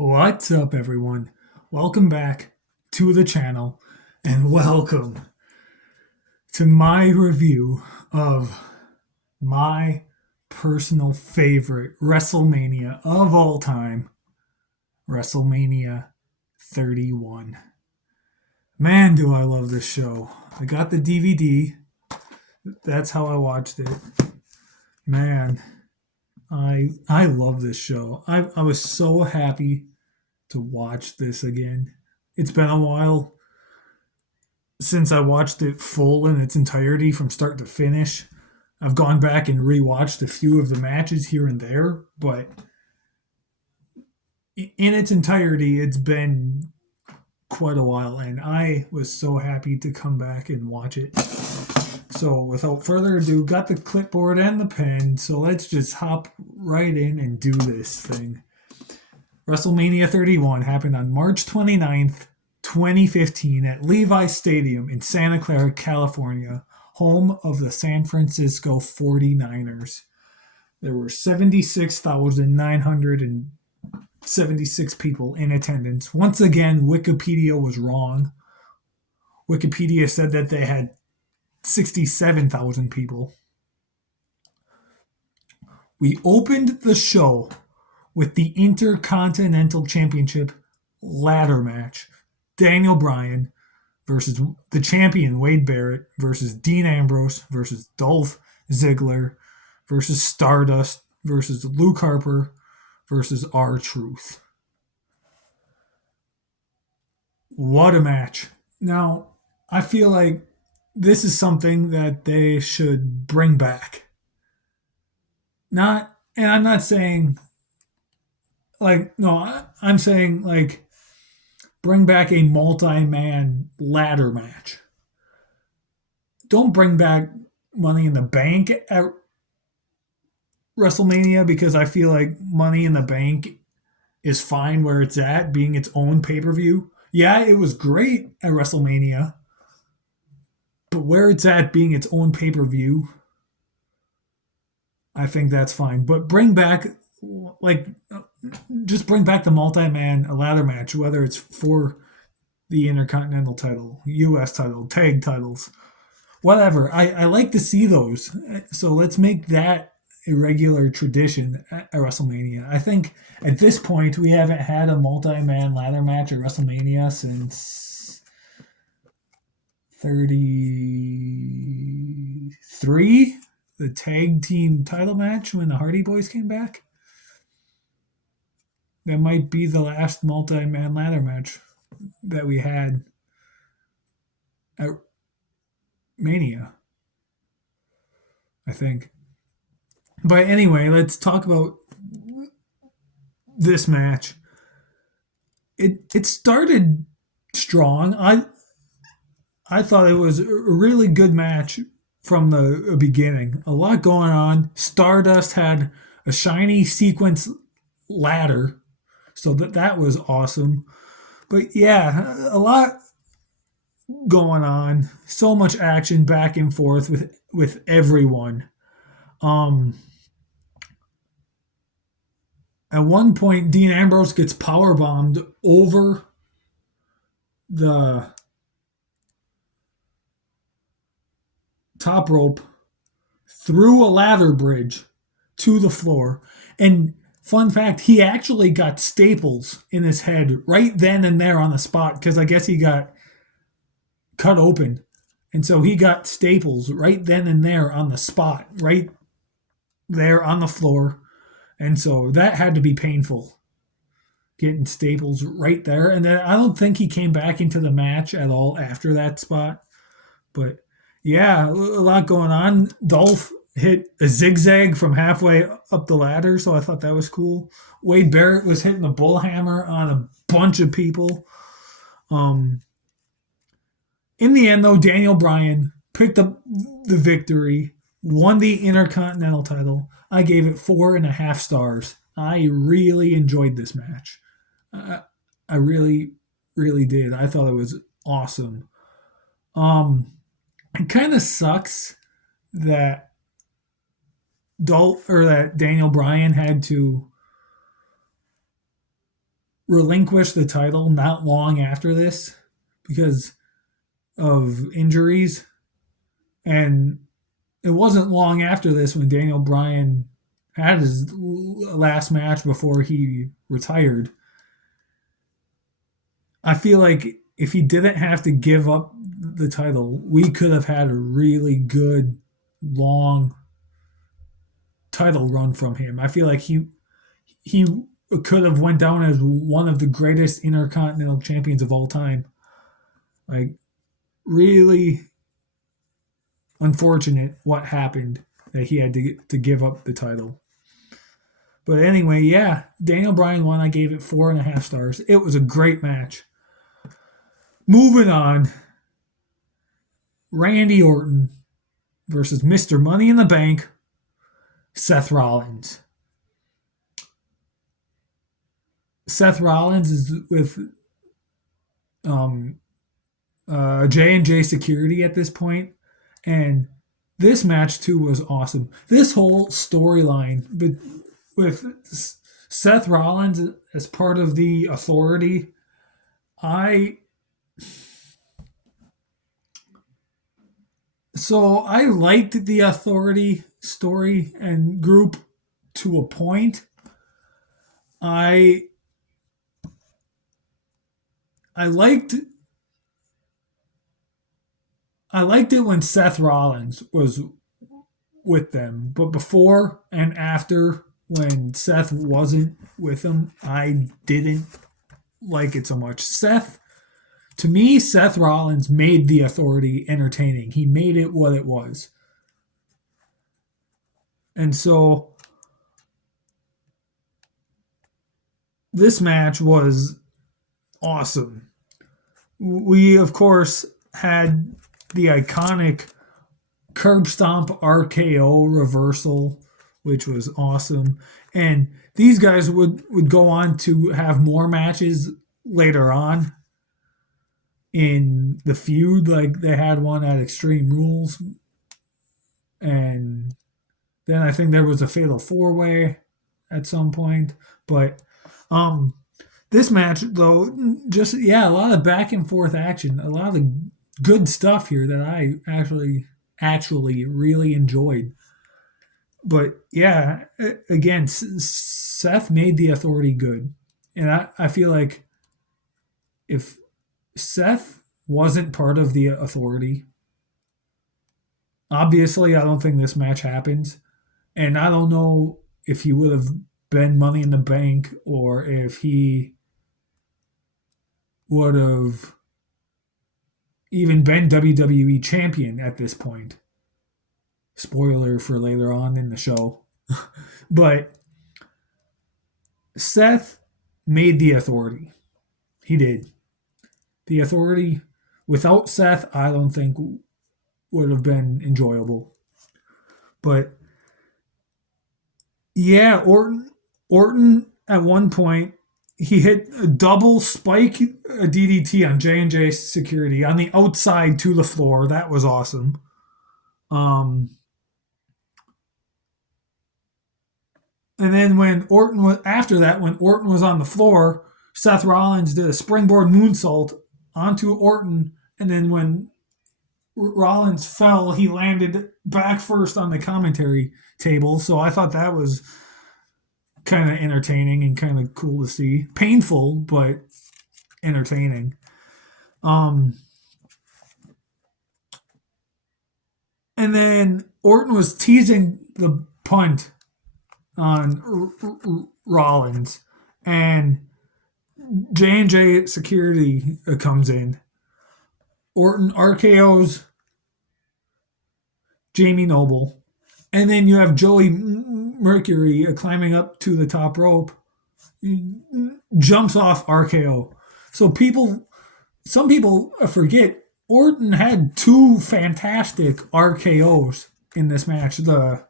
What's up, everyone? Welcome back to the channel and welcome to my review of my personal favorite WrestleMania of all time, WrestleMania 31. Man, do I love this show. I got the DVD. That's how I watched it. Man, I love this show. I was so happy to watch this again. It's been a while since I watched it full in its entirety from start to finish. I've gone back and rewatched a few of the matches here and there, but in its entirety, it's been quite a while, and I was so happy to come back and watch it. So, without further ado, got the clipboard and the pen, so let's just hop right in and do this thing. WrestleMania 31 happened on March 29th, 2015 at Levi's Stadium in Santa Clara, California, home of the San Francisco 49ers. There were 76,976 people in attendance. Once again, Wikipedia was wrong. Wikipedia said that they had 67,000 people. We opened the show with the Intercontinental Championship ladder match. Daniel Bryan versus the champion Wade Barrett versus Dean Ambrose versus Dolph Ziggler versus Stardust versus Luke Harper versus R-Truth. What a match. Now, I feel like this is something that they should bring back. I'm not saying I'm saying bring back a multi-man ladder match. Don't bring back Money in the Bank at WrestleMania because I feel like Money in the Bank is fine where it's at, being its own pay-per-view. Yeah, it was great at WrestleMania, but where it's at being its own pay-per-view, I think that's fine. But just bring back the multi-man ladder match, whether it's for the Intercontinental title, U.S. title, tag titles, whatever. I like to see those. So let's make that a regular tradition at WrestleMania. I think at this point we haven't had a multi-man ladder match at WrestleMania since 33, the tag team title match when the Hardy Boys came back. That might be the last multi-man ladder match that we had at Mania, I think. But anyway, let's talk about this match. It started strong. I thought it was a really good match from the beginning. A lot going on. Stardust had a shiny sequence ladder, so that was awesome. But yeah, a lot going on. So much action back and forth with everyone. At one point, Dean Ambrose gets power bombed over the top rope through a ladder bridge to the floor. And fun fact, he actually got staples in his head right then and there on the spot because I guess he got cut open. And so he got staples right then and there on the spot, right there on the floor. And so that had to be painful, getting staples right there. And then I don't think he came back into the match at all after that spot. But yeah, a lot going on. Dolph hit a zigzag from halfway up the ladder, so I thought that was cool. Wade Barrett was hitting a bullhammer on a bunch of people. In the end, though, Daniel Bryan picked up the victory, won the Intercontinental title. I gave it 4.5 stars. I really enjoyed this match. I really, really did. I thought it was awesome. It kind of sucks that that Daniel Bryan had to relinquished the title not long after this because of injuries. And it wasn't long after this when Daniel Bryan had his last match before he retired. I feel like if he didn't have to give up the title, we could have had a really good, long title run from him. I feel like he could have went down as one of the greatest intercontinental champions of all time. Like, really unfortunate what happened that he had to give up the title. But anyway, yeah, Daniel Bryan won. I gave it 4.5 stars. It was a great match. Moving on, Randy Orton versus Mr. Money in the Bank, Seth Rollins. Seth Rollins is with J&J Security at this point, and this match too was awesome. This whole storyline with Seth Rollins as part of the Authority, I liked the Authority story and group to a point. I liked it when Seth Rollins was with them, but before and after when Seth wasn't with them, I didn't like it so much. To me, Seth Rollins made the Authority entertaining. He made it what it was. And so this match was awesome. We, of course, had the iconic curb stomp RKO reversal, which was awesome. And these guys would go on to have more matches later on in the feud. Like, they had one at Extreme Rules. And then I think there was a Fatal 4-Way at some point. But this match, though, just, yeah, a lot of back and forth action. A lot of good stuff here that I actually really enjoyed. But yeah, again, Seth made the Authority good. And I feel like if Seth wasn't part of the Authority, obviously I don't think this match happens. And I don't know if he would have been Money in the Bank or if he would have even been WWE champion at this point. Spoiler for later on in the show. But Seth made the Authority. He did. The Authority, without Seth, I don't think would have been enjoyable. But yeah, Orton at one point, he hit a double spike DDT on J&J Security on the outside to the floor. That was awesome. And then when Orton was on the floor, Seth Rollins did a springboard moonsault onto Orton, and then when Rollins fell, he landed back first on the commentary table. So I thought that was kind of entertaining and kind of cool to see. Painful, but entertaining. And then Orton was teasing the punt on Rollins, and J&J Security comes in. Orton RKO's Jamie Noble, and then you have Joey Mercury climbing up to the top rope, jumps off RKO. So some people forget Orton had 2 fantastic RKOs in this match. The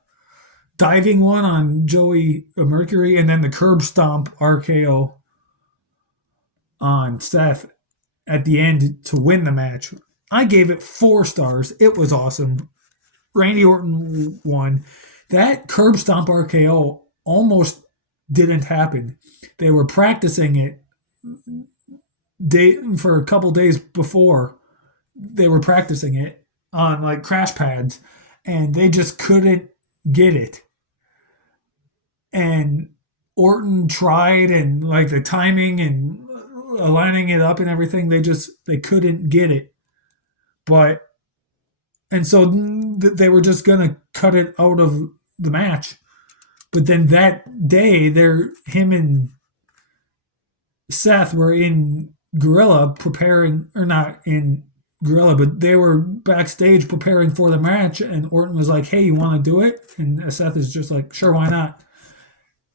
diving one on Joey Mercury, and then the curb stomp RKO on Seth at the end to win the match. I gave it 4 stars. It was awesome. Randy Orton won. That curb stomp RKO almost didn't happen. They were practicing it for a couple days before they were practicing it on like crash pads, and they just couldn't get it. And Orton tried, and like the timing and aligning it up and everything, they couldn't get it. But and so they were just gonna cut it out of the match. But then that day, him and Seth were in Gorilla preparing, or not in Gorilla, but they were backstage preparing for the match. And Orton was like, "Hey, you want to do it?" And Seth is just like, "Sure, why not?"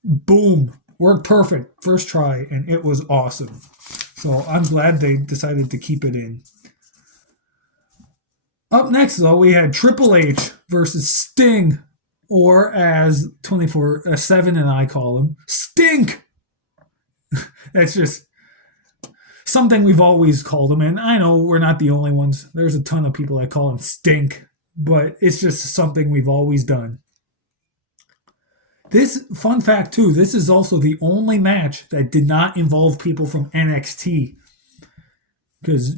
Boom, worked perfect, first try, and it was awesome. So I'm glad they decided to keep it in. Up next, though, we had Triple H versus Sting, or as 24/7 and I call him, Stink. That's just something we've always called him, and I know we're not the only ones. There's a ton of people that call him Stink, but it's just something we've always done. This, fun fact too, this is also the only match that did not involve people from NXT, because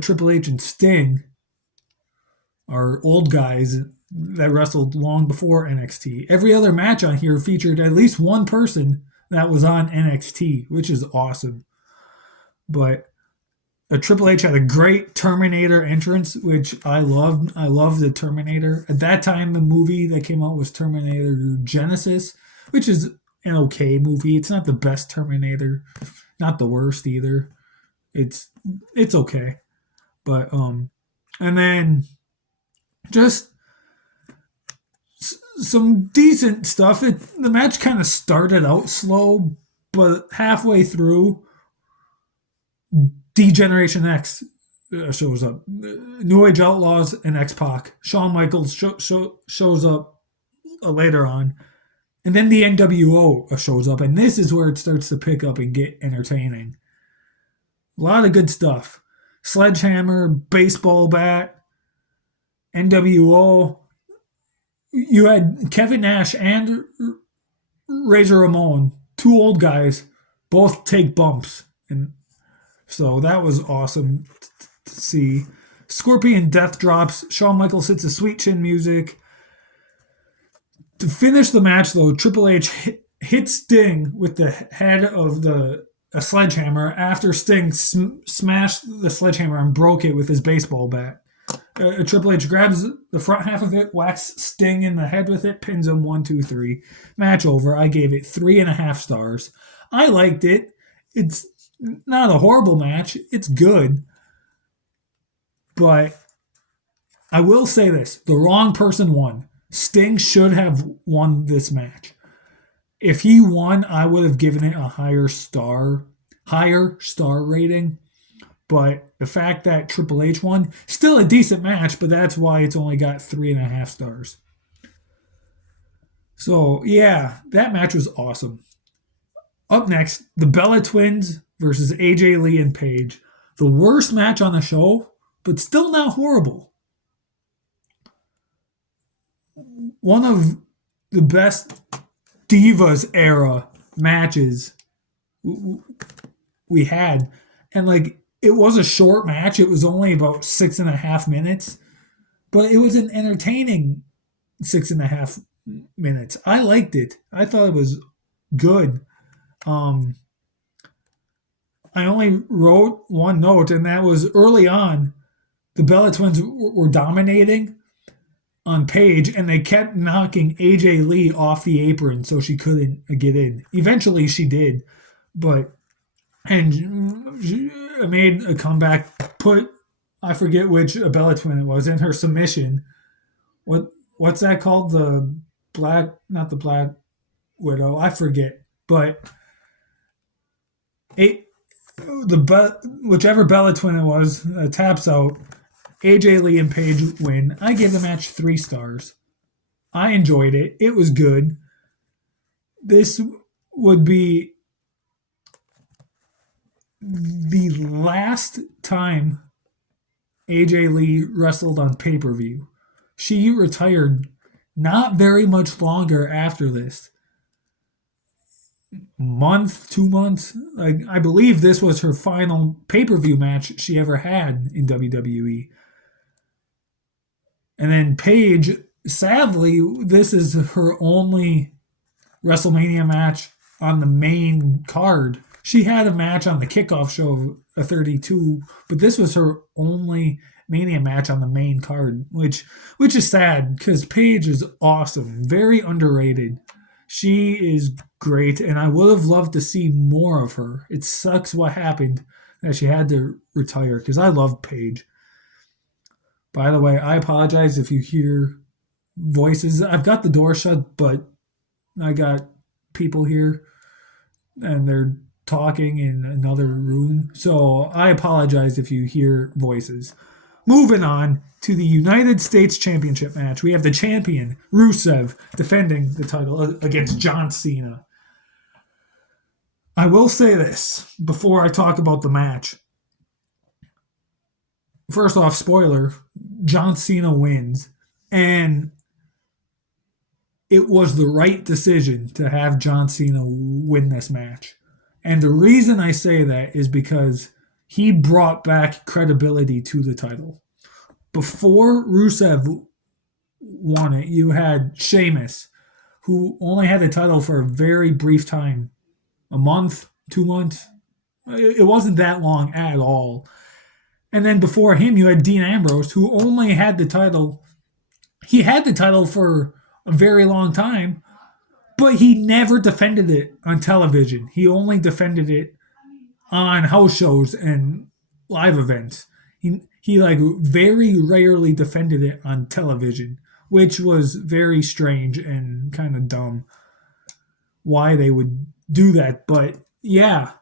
Triple H and Sting are old guys that wrestled long before NXT. Every other match on here featured at least one person that was on NXT, which is awesome. But Triple H had a great Terminator entrance, which I loved. I loved the Terminator. At that time, the movie that came out was Terminator Genesis, which is an okay movie. It's not the best Terminator, not the worst either. It's okay. But and then just some decent stuff. The match kind of started out slow, but halfway through, D-Generation X shows up. New Age Outlaws and X-Pac. Shawn Michaels shows up later on. And then the NWO shows up. And this is where it starts to pick up and get entertaining. A lot of good stuff. Sledgehammer, baseball bat, NWO. You had Kevin Nash and Razor Ramon, two old guys, both take bumps. And so that was awesome to see. Scorpion death drops. Shawn Michaels hits a sweet chin music. To finish the match, though, Triple H hit Sting with the head of a sledgehammer after Sting smashed the sledgehammer and broke it with his baseball bat. Triple H grabs the front half of it, whacks Sting in the head with it, pins him 1, 2, 3. Match over. I gave it 3.5 stars. I liked it. It's not a horrible match. It's good. But I will say this. The wrong person won. Sting should have won this match. If he won, I would have given it a higher star rating. But the fact that Triple H won, still a decent match, but that's why it's only got 3.5 stars. So, yeah, that match was awesome. Up next, the Bella Twins versus AJ Lee and Paige. The worst match on the show, but still not horrible. One of the best Divas era matches we had. And, like, it was a short match. It was only about 6.5 minutes. But it was an entertaining 6.5 minutes. I liked it. I thought it was good. I only wrote one note, and that was early on, the Bella Twins were dominating on Paige, and they kept knocking AJ Lee off the apron so she couldn't get in. Eventually, she did, and she made a comeback. I forget which Bella Twin it was, in her submission. What's that called? Not the Black Widow. I forget, but whichever Bella Twin it was taps out. AJ Lee and Paige win. I give the match 3 stars. I enjoyed it. It was good. This would be the last time AJ Lee wrestled on pay-per-view. She retired not very much longer after this. month, 2 months. I believe this was her final pay per view match she ever had in WWE. And then Paige, sadly, this is her only WrestleMania match on the main card. She had a match on the kickoff show of a 32, but this was her only Mania match on the main card, which is sad because Paige is awesome, very underrated. She is great, and I would have loved to see more of her. It sucks what happened that she had to retire because I love Paige. By the way, I apologize if you hear voices. I've got the door shut, but I got people here and they're talking in another room. So I apologize if you hear voices. Moving on to the United States Championship match. We have the champion, Rusev, defending the title against John Cena. I will say this before I talk about the match. First off, spoiler, John Cena wins. And it was the right decision to have John Cena win this match. And the reason I say that is because he brought back credibility to the title. Before Rusev won it, you had Sheamus, who only had the title for a very brief time, a month, 2 months. It wasn't that long at all. And then before him, you had Dean Ambrose, who only had the title. He had the title for a very long time, but he never defended it on television. He only defended it on house shows and live events. He like very rarely defended it on television, which was very strange and kind of dumb why they would do that. But yeah,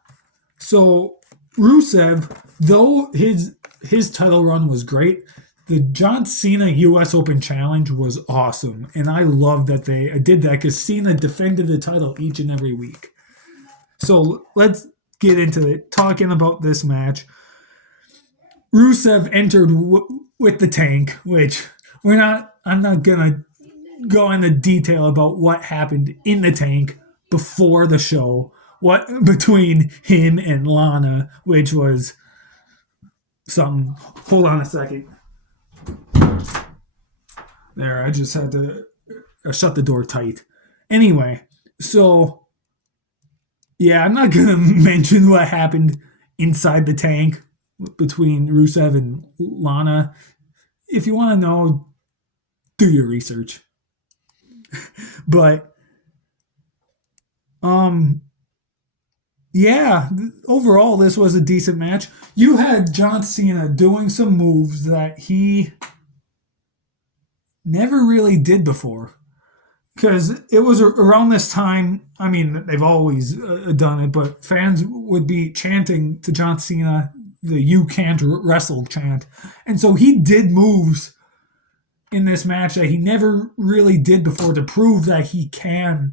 so Rusev, though his title run was great, the John Cena U.S. Open Challenge was awesome, and I love that they did that because Cena defended the title each and every week. So let's get into it. Talking about this match, Rusev entered with the tank, which I'm not gonna go into detail about what happened in the tank before the show. What between him and Lana, which was something. Hold on a second. There, I just had to shut the door tight. Anyway, so yeah, I'm not gonna mention what happened inside the tank between Rusev and Lana. If you want to know, do your research. But yeah, overall this was a decent match. You had John Cena doing some moves that he never really did before. Because it was around this time, I mean, they've always done it, but fans would be chanting to John Cena the "You can't wrestle" chant. And so he did moves in this match that he never really did before to prove that he can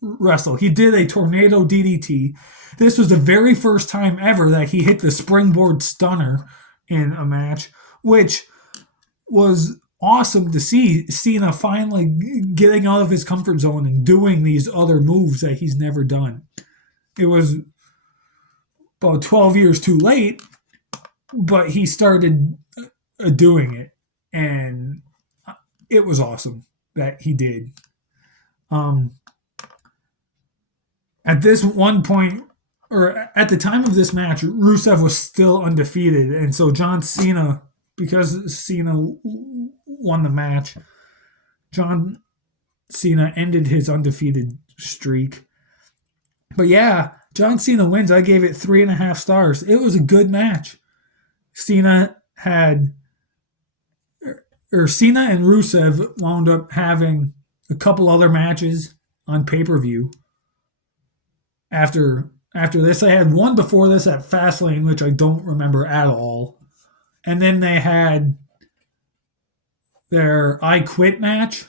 wrestle. He did a tornado DDT. This was the very first time ever that he hit the springboard stunner in a match, which was awesome to see Cena finally getting out of his comfort zone and doing these other moves that he's never done. It was about 12 years too late, but he started doing it, and it was awesome that he did. At this one point, or at the time of this match, Rusev was still undefeated, and so John Cena, because Cena won the match, John Cena ended his undefeated streak. But yeah, John Cena wins. I gave it 3.5 stars. It was a good match. Cena and Rusev wound up having a couple other matches on pay-per-view. After this, they had one before this at Fastlane, which I don't remember at all. And then they had their I Quit match,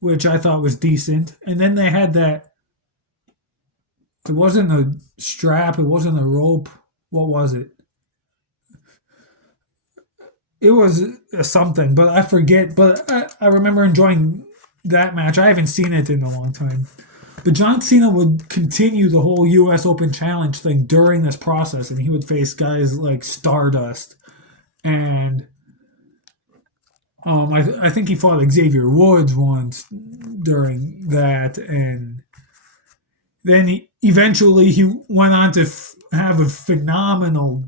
which I thought was decent. And then they had that, it wasn't a strap, it wasn't a rope. What was it? It was something, but I forget. But I remember enjoying that match. I haven't seen it in a long time. But John Cena would continue the whole U.S. Open Challenge thing during this process, and he would face guys like Stardust and I think he fought Xavier Woods once during that, and then eventually he went on to have a phenomenal,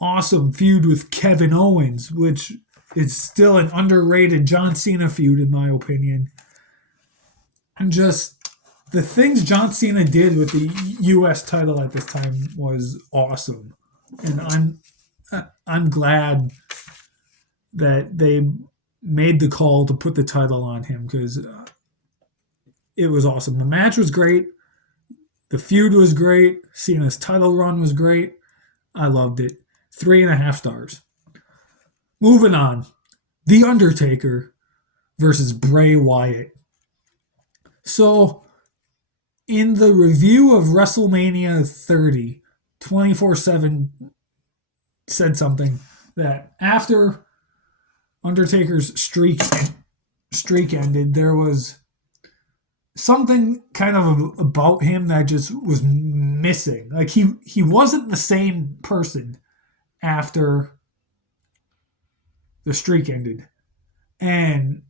awesome feud with Kevin Owens, which is still an underrated John Cena feud in my opinion. And just the things John Cena did with the U.S. title at this time was awesome, and I'm glad that they made the call to put the title on him because it was awesome. The match was great. The feud was great. Cena's title run was great. I loved it. 3.5 stars. Moving on. The Undertaker versus Bray Wyatt. So, in the review of WrestleMania 30, 24/7 said something that after Undertaker's streak ended, there was something kind of about him that just was missing. Like he wasn't the same person after the streak ended. And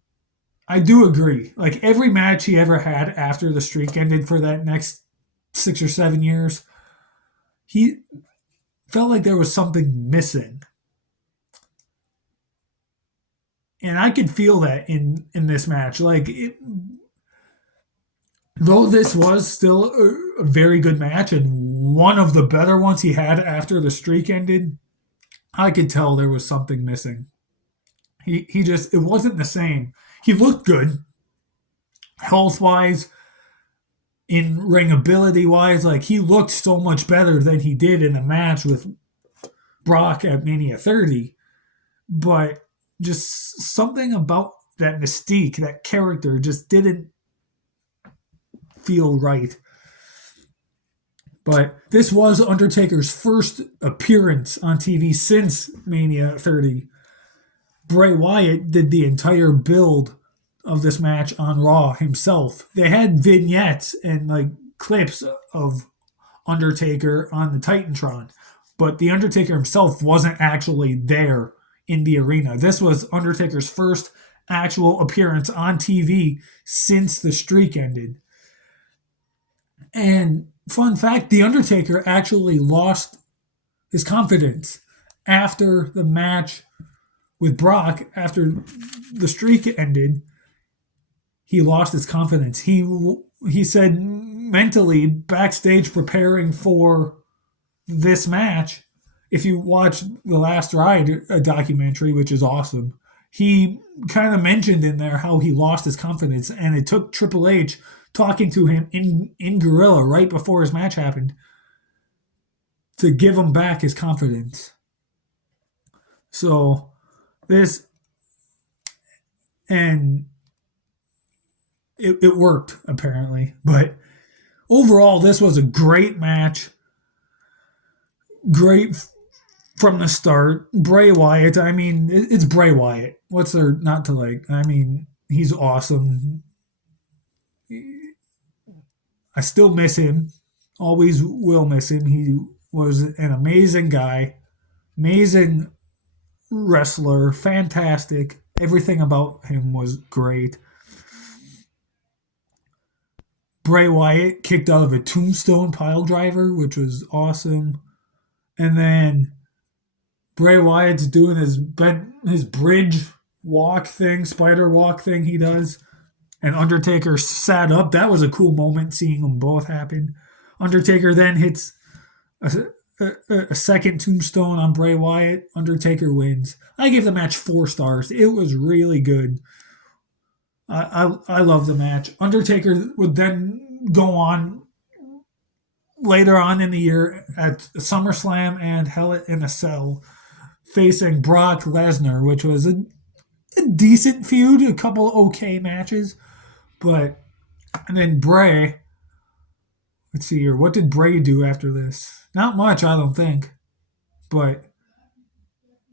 I do agree. Like every match he ever had after the streak ended for that next 6 or 7 years, he felt like there was something missing. And I could feel that in this match. Like though this was still a very good match and one of the better ones he had after the streak ended, I could tell there was something missing. He just, it wasn't the same. He looked good, health wise, in ring ability wise. Like he looked so much better than he did in the match with Brock at Mania 30. But just something about that mystique, that character, just didn't feel right. But this was Undertaker's first appearance on TV since Mania 30. Bray Wyatt did the entire build of this match on Raw himself. They had vignettes and like clips of Undertaker on the Titantron, but the Undertaker himself wasn't actually there in the arena. This was Undertaker's first actual appearance on TV since the streak ended. And fun fact, The Undertaker actually lost his confidence after the match with Brock. After the streak ended, he lost his confidence. He said mentally backstage preparing for this match, if you watch the Last Ride documentary, which is awesome, he kind of mentioned in there how he lost his confidence, and it took Triple H talking to him in Gorilla right before his match happened to give him back his confidence. So this, and it worked apparently, but overall this was a great match. Great from the start. Bray Wyatt, I mean, it's Bray Wyatt. What's there not to like? I mean, he's awesome. I still miss him. Always will miss him. He was an amazing guy, amazing wrestler, fantastic. Everything about him was great. Bray Wyatt kicked out of a tombstone pile driver, which was awesome. And then Bray Wyatt's doing his bridge walk thing, spider walk thing he does. And Undertaker sat up. That was a cool moment seeing them both happen. Undertaker then hits a second tombstone on Bray Wyatt. Undertaker wins. I give the match 4 stars. It was really good. I love the match. Undertaker would then go on later on in the year at SummerSlam and Hell in a Cell facing Brock Lesnar, which was a decent feud, a couple okay matches. But, and then Bray, let's see here, what did Bray do after this? Not much, I don't think. But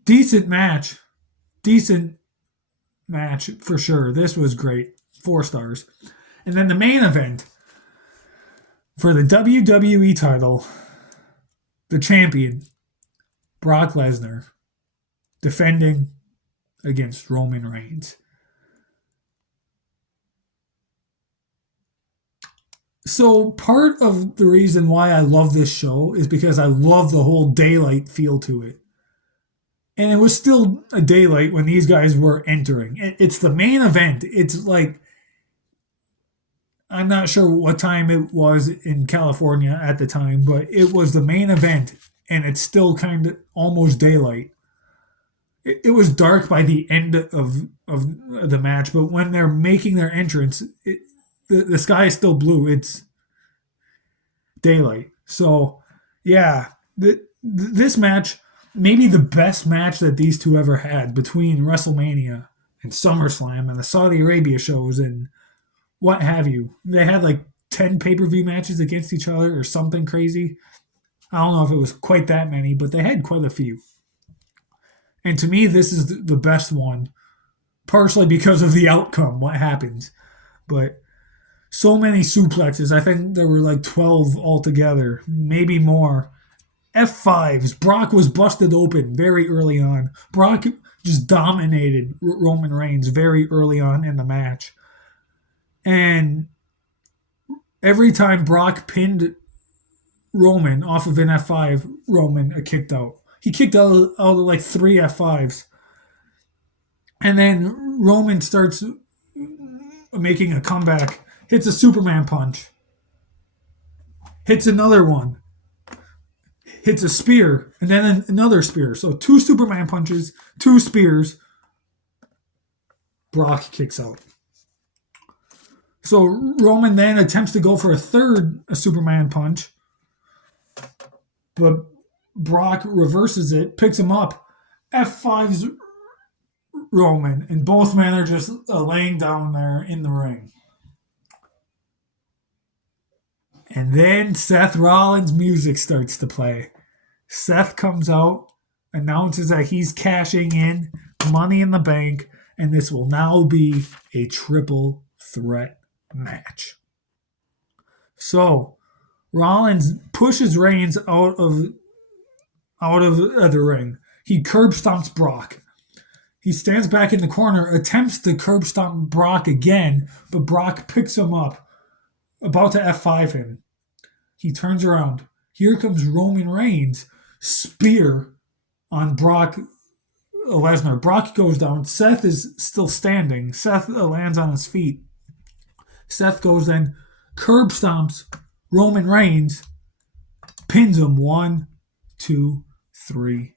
decent match. Decent match for sure. This was great. 4 stars. And then the main event, For the WWE title, the champion, Brock Lesnar, defending against Roman Reigns. So part of the reason why I love this show is because I love the whole daylight feel to it. And it was still a daylight when these guys were entering. It's the main event. It's like, I'm not sure what time it was in California at the time, but it was the main event, and it's still kind of almost daylight. It was dark by the end of the match, but when they're making their entrance, the sky is still blue. It's daylight. So, yeah, this match, maybe the best match that these two ever had between WrestleMania and SummerSlam and the Saudi Arabia shows and what have you. They had like 10 pay per view matches against each other or something crazy. I don't know if it was quite that many, but they had quite a few. And to me, this is the best one, partially because of the outcome, what happens. But so many suplexes. I think there were like 12 altogether, maybe more. F5s. Brock was busted open very early on. Brock just dominated Roman Reigns very early on in the match. And every time Brock pinned Roman off of an F5, Roman kicked out. He kicked out of like 3 F5s. And then Roman starts making a comeback, hits a Superman punch, hits another one, hits a spear, and then another spear. So 2 Superman punches, 2 spears. Brock kicks out. So Roman then attempts to go for a Superman punch, but Brock reverses it, picks him up, F5's Roman, and both men are just laying down there in the ring. And then Seth Rollins' music starts to play. Seth comes out, announces that he's cashing in Money in the Bank, and this will now be a triple threat match. So Rollins pushes Reigns out of the ring. He curb stomps Brock. He stands back in the corner, attempts to curb stomp Brock again, but Brock picks him up, about to F5 him. He turns around. Here comes Roman Reigns, spear on Brock Lesnar. Brock goes down. Seth is still standing. Seth lands on his feet. Seth goes then, curb stomps Roman Reigns, pins him 1, 2, 3.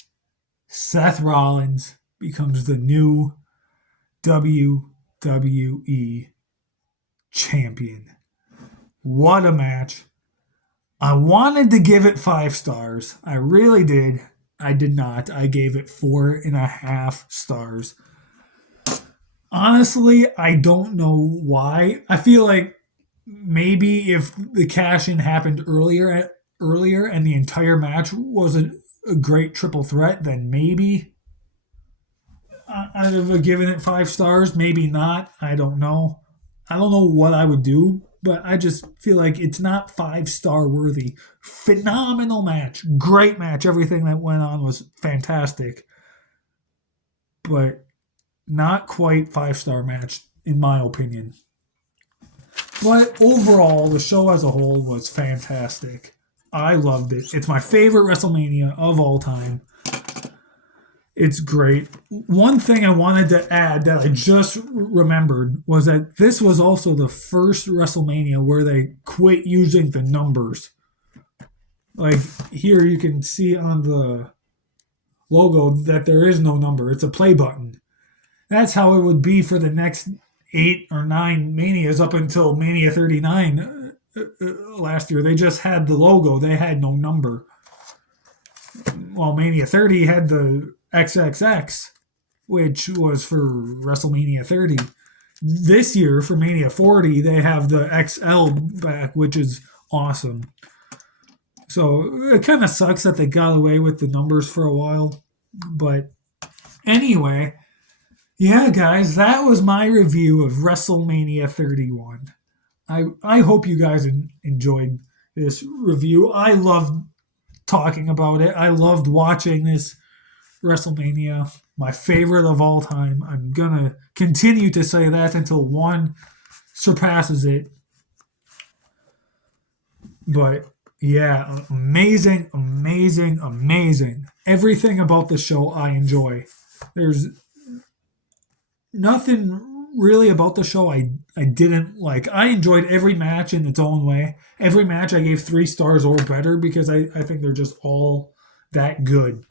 Seth Rollins becomes the new WWE champion. What a match. I wanted to give it 5 stars. I really did. I did not. I gave it 4.5 stars. Honestly, I don't know why. I feel like maybe if the cash-in happened earlier and the entire match was a great triple threat, then maybe I'd have given it 5 stars. Maybe not. I don't know. I don't know what I would do, but I just feel like it's not 5-star worthy. Phenomenal match. Great match. Everything that went on was fantastic. But not quite 5-star match, in my opinion. But overall, the show as a whole was fantastic. I loved it. It's my favorite WrestleMania of all time. It's great. One thing I wanted to add that I just remembered was that this was also the first WrestleMania where they quit using the numbers. Like here you can see on the logo that there is no number. It's a play button. That's how it would be for the next 8 or 9 Manias up until Mania 39 last year. They just had the logo. They had no number. Well, Mania 30 had the XXX, which was for WrestleMania 30. This year, for Mania 40, they have the XL back, which is awesome. So it kind of sucks that they got away with the numbers for a while. But anyway, yeah, guys, that was my review of WrestleMania 31. I hope you guys enjoyed this review. I loved talking about it. I loved watching this WrestleMania. My favorite of all time. I'm going to continue to say that until one surpasses it. But yeah, amazing, amazing, amazing. Everything about the show I enjoy. There's nothing really about the show I didn't like. I enjoyed every match in its own way. Every match I gave 3 stars or better because I think they're just all that good.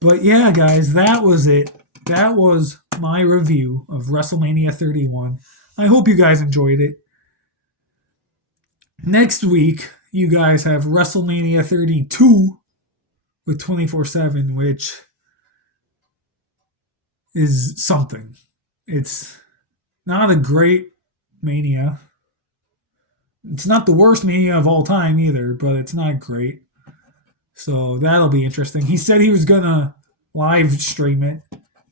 But yeah, guys, that was it. That was my review of WrestleMania 31. I hope you guys enjoyed it. Next week, you guys have WrestleMania 32 with 24/7, which is something. It's not a great Mania. It's not the worst Mania of all time either, but it's not great. So that'll be interesting. He said he was going to live stream it.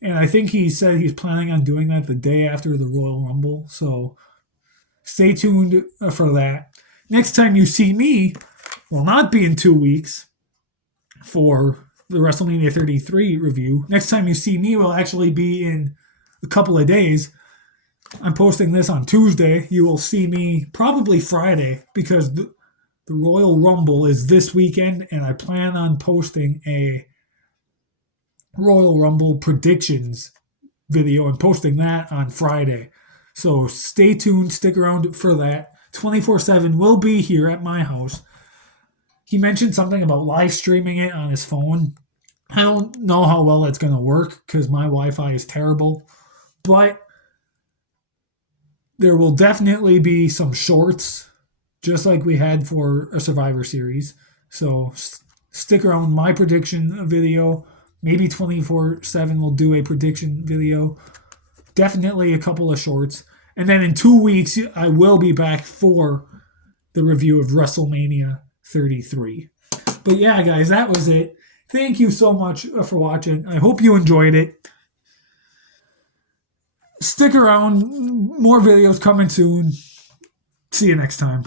And I think he said he's planning on doing that the day after the Royal Rumble. So stay tuned for that. Next time you see me will not be in 2 weeks for the WrestleMania 33 review. Next time you see me will actually be in a couple of days. I'm posting this on Tuesday. You will see me probably Friday because the Royal Rumble is this weekend, and I plan on posting a Royal Rumble predictions video and posting that on Friday. So stay tuned, stick around for that. 24/7 will be here at my house. He mentioned something about live streaming it on his phone. I don't know how well that's going to work because my Wi-Fi is terrible, but there will definitely be some shorts, just like we had for a Survivor Series. So stick around. My prediction video, maybe 24/7 will do a prediction video. Definitely a couple of shorts. And then in 2 weeks, I will be back for the review of WrestleMania 33. But yeah, guys, that was it. Thank you so much for watching. I hope you enjoyed it. Stick around. More videos coming soon. See you next time.